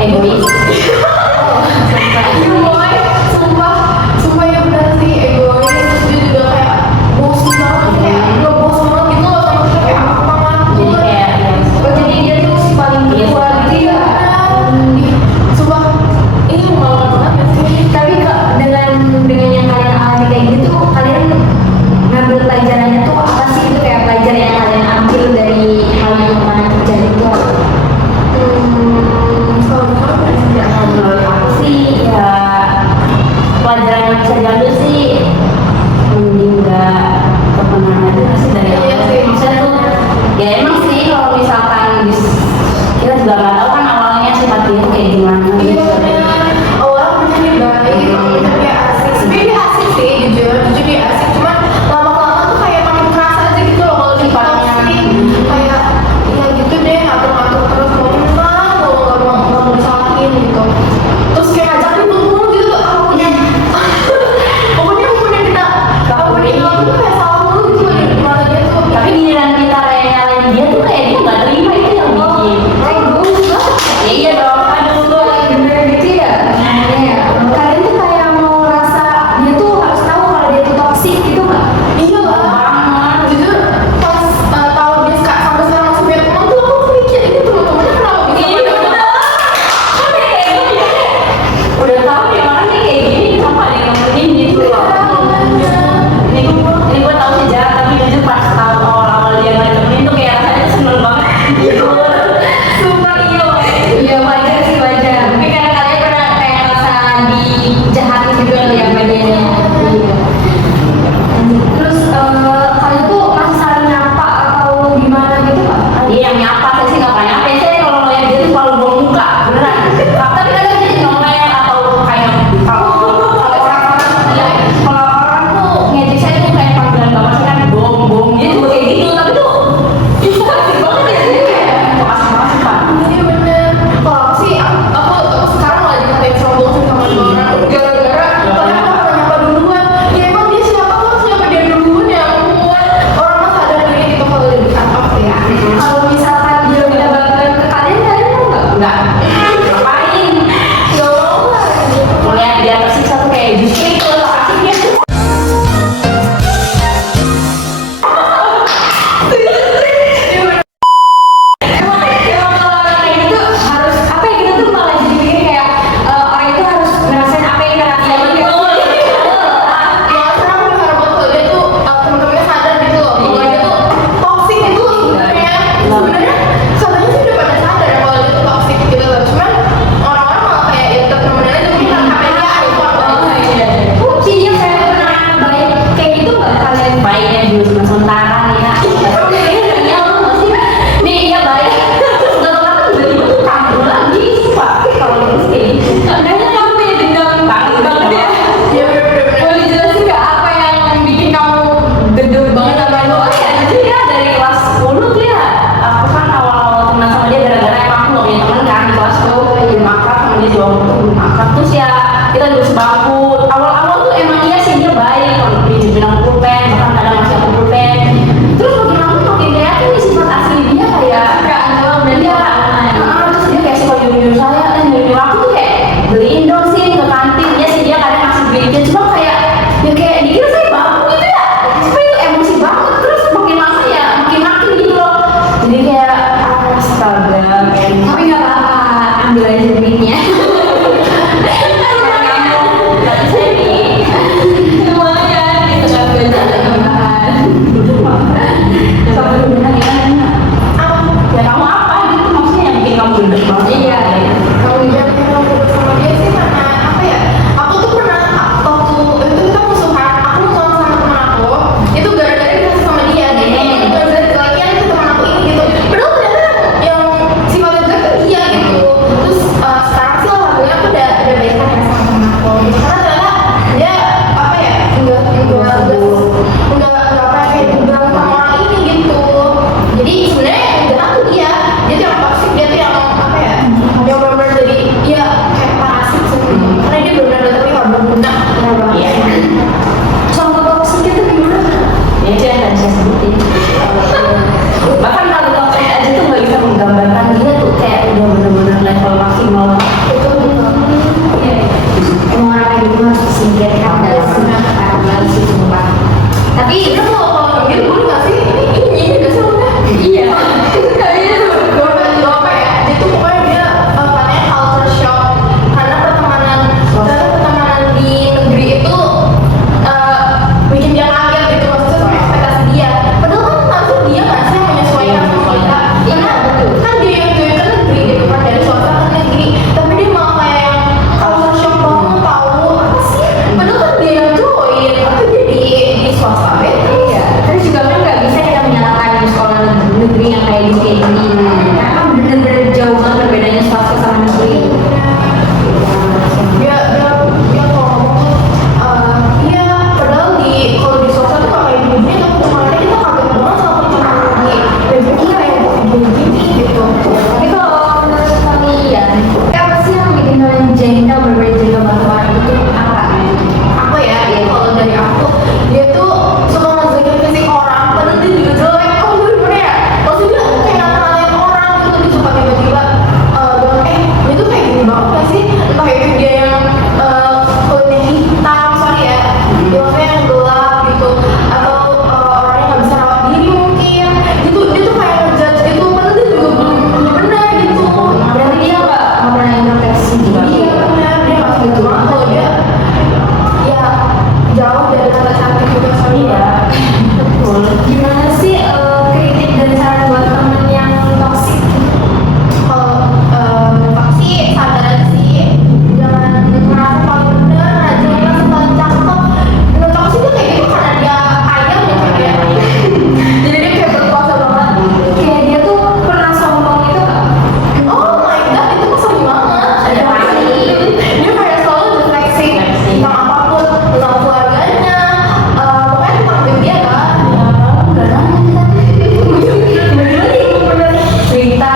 egois. Sumpah ya benar sih egois. Terus dia juga kayak bosi banget, kayak ngebos banget gitu loh sama kita, kayak apa ngatur. Jadi kayak Jadi dia tuh si paling tua gitu ya. Sumpah ini malu banget sih. Tapi kok dengan yang kalian alami kayak gitu tuh, kalian ngambil pelajarannya tuh apa sih? Itu kayak pelajaran yang kalian ambil dari hal yang kemarin terjadi itu apa? menurut aku sih ya pelajaran yang bisa diambil sih mending nggak kepengen aja sih dari Iya awal. sih. Maksudnya tuh ya emang sih kalau misalkan kita juga nggak tahu kan awalnya sifat dia tuh kayak gimana Iya gitu. benar. Awalnya bener baik, awalnya dia asik. Sebenarnya dia asik sih, jujur dia asik. Cuman lama-lama tuh kayak makin kerasa aja gitu loh kalau dia toxic. Kayak ya gitu deh, ngatur-ngatur terus mau menang, nggak mau disalahin gitu. Terus kayak ngajakin mulu gitu, pokoknya kita tuh kayak salah mulu gitu di mana dia tuh. Tapi giliran kita nyalain dia tuh kayak dia nggak terima, itu yang bikin. Ya iya dong, aduh tuh Bener gitu ya? Iya. Kalian tuh kayak mau rasa dia tuh harus tahu kalau dia tuh toksik gitu nggak? Iya lah. banget. Jujur pas tahu dia sampai sekarang masih punya teman tuh aku mikir ini teman-temannya kenapa bisa Iya pada bener. Udah tahu dia orangnya kayak gini, kenapa dia ngomongin gitu loh. Ini gue tahu sih jahat, tapi jujur pas tahu awal-awal dia ngajakin tuh kayak rasanya tuh seneng banget. Sumpah iya. Iya wajar sih wajar. Tapi karena kalian pernah kayak ngerasa dijahatin gitu kali ya sama dia. Iya. Terus kalian tuh masih saling nyapa atau gimana gitu nggak? Dia yang nyapa, saya sih nggak pernah nyapa. Saya kalau ngeliat dia tuh selalu buang muka, beneran. Tapi kadang dia ngomel atau kayak kalau orang tuh ngejek saya tuh kayak panggilan bapak sih kan bom gitu kayak gitu. Tapi tuh itu asik banget ya, dia kayak makasih pak. Iya bener. Kalau aku sih aku sekarang lagi ngatain sombong sih sama orang gara-gara padahal aku pernah nyapa duluan. Ya emang dia siapa tuh harus nyapa dia duluan ya ampun. Orang mah sadar diri gitu kalau dia bukan apa ya. Kalau misalkan dia minta bantuan ke kalian mau nggak? Enggak, ngapain? Ya Allah. Melihat dia tersiksa tuh kayak justru itu loh asiknya. Emang kalau orang kayak gitu harus apa ya, kita tuh malah jadi mikir kayak orang itu harus ngerasain apa yang kita rasain gitu. Ya sekarang aku berharap banget kalau dia tuh teman-temannya sadar gitu loh kalau dia tuh toxic itu loh sebenarnya. Sebenarnya katanya sih udah pada sadar ya kalau dia tuh toxic gitu loh. Cuman orang-orang malah kayak ya tetap temenan aja mungkin karena dia iPhone banget. Mungkin dia kayak pernah baik kayak gitu nggak kalian? Baiknya dulu cuma sementara ya. Iya loh sih. Nih iya baik. Sudah lama tiba-tiba tuh kabur lagi. Pak, kalau terus kayak gitu. Kayaknya kamu punya dendam banget ya. Ya bener-bener. Boleh dijelasin nggak apa yang bikin kamu gendut banget sama itu? Oh ya, jadi ya dari kelas 10 tuh ya, aku kan awal-awal teman sama dia gara-gara emang aku gak punya temen kan di kelas tuh, belum akrab sama dia juga waktu itu belum akrab. Terus ya kita duduk sebangku. Awal-awal tuh emang iya sih dia baik, kalau pinjemin aku pulpen, bahkan kadang ngasih aku pulpen. Terus makin lama makin kelihatan nih sifat asli dia kayak dia, terus dia kayak suka nyuruh saya, nyuruh aku tuh kayak beliin dong sih ke kantin. Iya sih dia kadang ngasih duitnya, cuma kayak ya kayak dikira saya baku gitu ya. Supaya itu emosi banget, terus makin lama ya makin gitu loh. Jadi kayak astaga men. Tapi nggak apa-apa, ambil aja duitnya. Tapi saya nih Lumayan, itu nggak beda tambahan. kamu bener gimana? Ya kamu apa gitu maksudnya yang bikin kamu gendut banget? Iya. Kalau dia memang deket sama dia sih karena apa ya? Aku tuh pernah waktu itu kita musuhan, aku musuhan sama teman aku. Itu gara-gara dikasih sama dia, gitu. Itu gara-gara kelakian si teman aku ini gitu. Padahal ternyata yang sifatnya jelek tuh dia gitu. Terus sekarang toksik juga. Iya benar, dia nggak segitu banget kalau dia ya jauh dari kata cantik juga soalnya. Betul. Gimana sih kritik dan saran buat temen yang toksik? Kalau menurut sih sadar aja sih, jangan merasa paling benar, jangan merasa paling cakep. Menurut aku sih dia kayak gitu karena dia ayam ya kayak jadi dia kayak berkuasa banget. Kayak dia tuh pernah sombong gitu nggak? Oh my god, itu mah sering banget. Ada pasti. Dia kayak selalu defleksi tentang apapun, tentang keluarganya, pokoknya tentang hidup dia kan. Enggak nanya kita. Tiba-tiba dia cerita,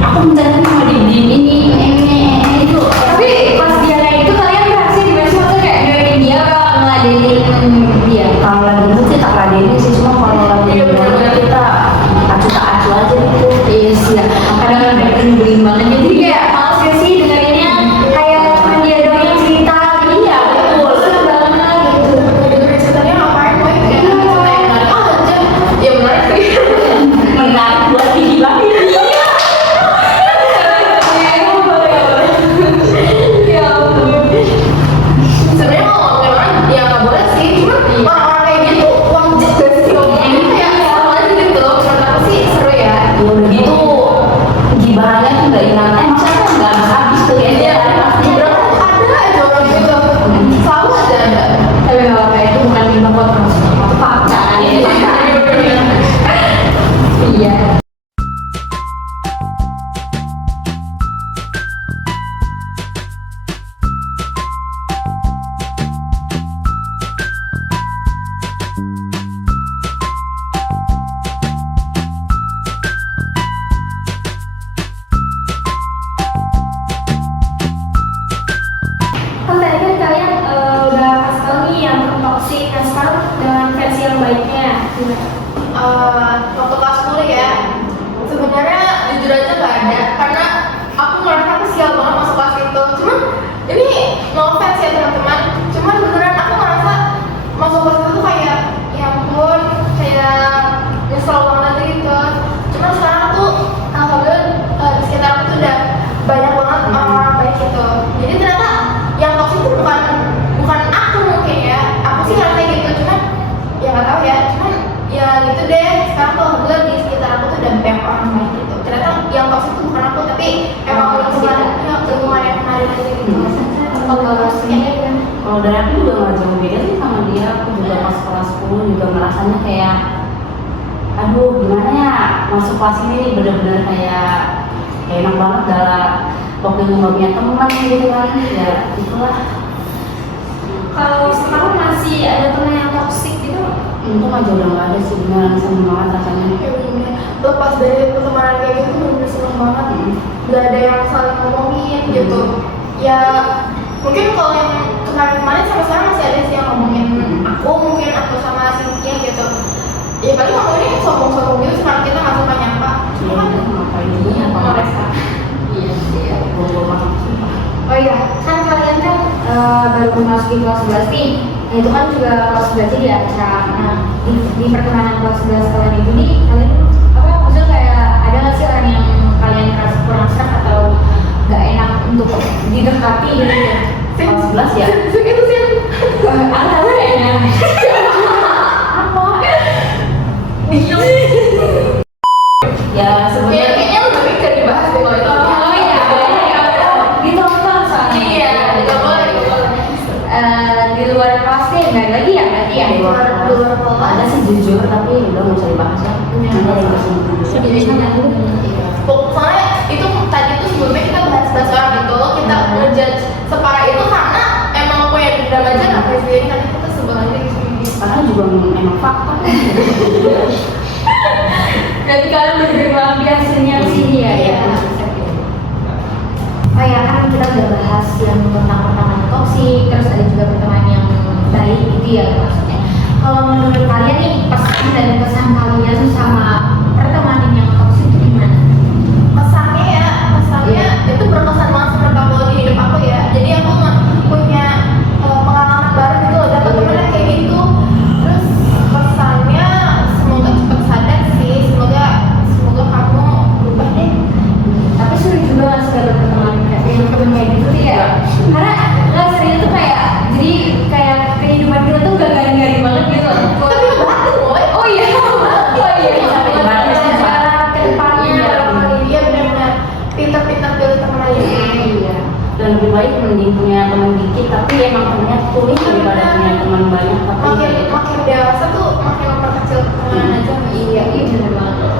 aku mencari sama diem ini itu. Tapi pas dia kayak gitu kalian reaksi gimana sih? Maksudnya kayak doain dia apa ngeladenin dia? Kalau lagi itu sih tak ladenin sih, cuma kalau lagi Iya, bener-bener. kita acu-acu aja gitu. Iya sih, kadang-kadang kayak nyebelin banget jadi kayak males gak sih dengerinnya kayak cuma dia doang yang cerita. Iya, betul. Seneng banget gitu. Dengerin ceritanya ngapain boy? Kayak cerita yang menarik aja. Ya menarik sih. Menarik buat dibilangin. Ya ampun. Sebenarnya kalau ngomongin orang ya nggak boleh sih, cuma orang-orang kayak gitu wajib gak sih ngomongin kayak seru aja gitu. Menurut aku sih seru ya. Ya udah gitu, gibahnya tuh nggak hilang. Maksudnya kan nggak habis tuh ya. Dia pasti Berapa ada aja orang gitu. Selalu ada. Tapi gak apa-apa, itu bukan lima podcast, itu fakta. Iya. Kan tadi kan kalian udah kasih tau nih yang toksik, nah sekarang dengan versi yang baiknya gimana? Waktu kelas 10 ya, sebenarnya jujur aja nggak ada karena aku merasa aku sial banget masuk kelas itu. Cuman ini no offense ya teman-teman, cuman beneran aku merasa masuk kelas itu kayak ya ampun, kayak nyesel banget aja gitu. Cuman sekarang tuh alhamdulillah di sekitar aku tuh udah banyak banget orang-orang baik gitu. Jadi ternyata yang toksik itu bukan aku mungkin ya, aku sih ngerasa gitu, cuman ya nggak tahu ya, cuman ya gitu deh. Sekarang tuh alhamdulillah di sekitar aku tuh udah banyak orang baik gitu. Ternyata yang toksik itu bukan aku, tapi emang lingkungan yang kemarin aja gitu. Kalau dari aku juga nggak jauh beda sih sama dia. Aku juga pas kelas 10 juga ngerasanya kayak, aduh gimana ya masuk kelas ini bener-bener kayak enak banget dalam waktu itu nggak punya teman gitu kan. Ya itulah. Kalau sekarang masih ada teman yang toksik gitu? Untung aja udah nggak ada sih, beneran seneng banget rasanya. Lepas dari pertemanan kayak gitu bener-bener seneng banget. Gak ada yang saling ngomongin gitu. Ya mungkin kalau yang kemarin-kemarin sama sekarang masih ada sih yang ngomongin aku, mungkin aku sama Cynthia gitu. Ya paling ngomongin sombong-sombong gitu, sekarang kita nggak suka nyapa. Cuma kan Ngapain juga ya sama mereka? Iya sih. Gue banget sumpah. Oh iya, kan kalian kan baru memasuki kelas 11 nih. Nah itu kan juga kelas 11 di acara. Nah di pertemanan kelas 11 kalian itu nih, kalian apa maksudnya kayak ada nggak sih orang yang kalian merasa kurang serak atau nggak enak untuk didekati gitu ya? Kelas 11 ya? itu sih Ada kayaknya. Apa? Ya sebenarnya kayaknya lebih baik dari dibahas deh kalau itu. Oh iya, ditonton soalnya. Iya, nggak boleh, nggak boleh. Di luar kelas deh, nggak ada lagi ya berarti ya? di luar kelas ada sih jujur, tapi udah nggak usah dibahas ya. Nanti ada yang kesini. Soalnya itu tadi tuh sebelumnya kita bahas orang itu, kita ngejudge separah itu karena emang aku yang dendam aja nggak presiden tadi kita sebel aja gitu. Karena juga emang fakta. Jadi kalian menerima biasanya sini ya? Iya. Oh ya kan kita udah bahas yang tentang pertemanan toksik, terus ada juga pertemanan yang baik gitu ya maksudnya. Kalau menurut kalian nih pesan dan kesan kalian sama pertemanan yang toksik itu gimana? Pesannya itu berkesan banget menurut aku di hidup aku ya. Jadi aku nggak punya pengalaman baru gitu loh, dapet temen kayak gitu. Terus pesannya semoga cepat sadar sih, semoga kamu berubah deh. Tapi seru juga nggak sih dapet pertemanan kayak yang temen kayak gitu? Karena nggak serius tuh kayak jadi kayak kehidupan kita tuh gak garing-garing banget gitu. Tapi batu boy. Oh iya, oh iya, Sampai di mana sih, Mbak? ke depannya. Iya benar-benar pintar-pintar pilih teman aja. Iya. Dan lebih baik mending punya teman dikit tapi emang temennya tulis daripada punya teman banyak tapi Makin dewasa tuh makin memperkecil teman aja. Iya, iya bener banget.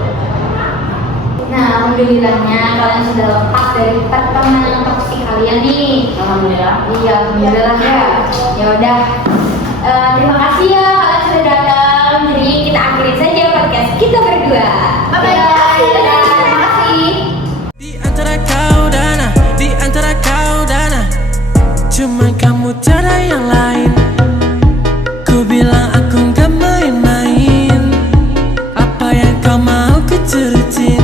Nah, alhamdulillahnya kalian sudah lepas dari pertemanan toksik kalian nih. alhamdulillah. Iya, alhamdulillah ya. Ya udah. Terima kasih ya kalian sudah datang. Jadi kita akhirin saja podcast kita berdua. Bye-bye. Dadah, terima kasih. Di antara kau dan di antara kau dan cuma kamu tiada yang lain. Ku bilang aku gak main-main. Apa yang kau mau ku turutin.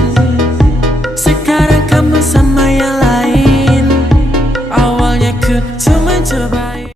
Sekarang kamu sama yang lain. Awalnya ku cuma coba